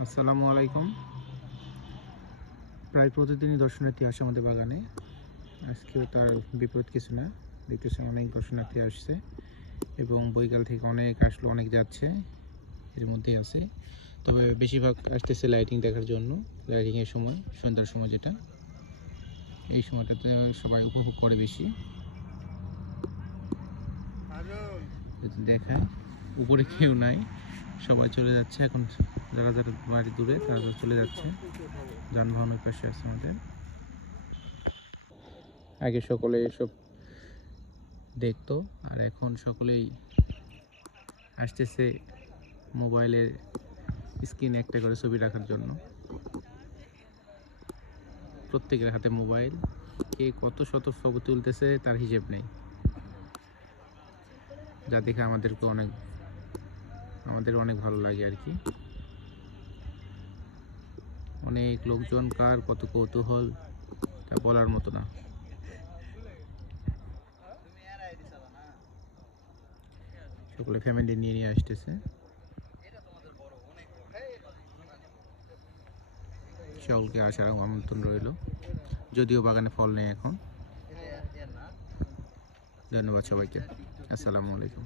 আসসালামু আলাইকুম। প্রায় প্রতিদিনই দর্শনার্থী আসে আমাদের বাগানে। আজকেও তার বিপরীত কিছু না। দেখতেছেন অনেক দর্শনার্থী আসছে এবং বৈকাল থেকে অনেক আসলো, অনেক যাচ্ছে। এর মধ্যেই আছে। তবে বেশিরভাগ আসতেছে লাইটিং দেখার জন্য। লাইটিংয়ের সময়, সন্ধ্যার সময় যেটা। এই সময়টাতে সবাই উপভোগ করে বেশি। যদি দেখায়, উপরে কেউ নাই। সবাই চলে যাচ্ছে এখন। যারা বাড়ি দূরে তারা চলে যাচ্ছে। যানবাহনের পাশে আছে আমাদের। আগে সকলে এসব দেখতো, আর এখন সকলেই আসতেছে মোবাইলের স্ক্রিনে একটা করে ছবি রাখার জন্য। প্রত্যেকের হাতে মোবাইল, কে কত শত ছবি তুলতেছে তার হিসেব নেই। যা দেখে আমাদের অনেক ভালো লাগে আর কি। অনেক লোকজন, কার কত কৌতূহল তা বলার মতো না। সকলে ফ্যামিলি নিয়ে নিয়ে আসতেছে। সকলকে আসার আমন্ত্রণ রইল, যদিও বাগানে ফল নেই এখন। ধন্যবাদ সবাইকে। আসসালামু আলাইকুম।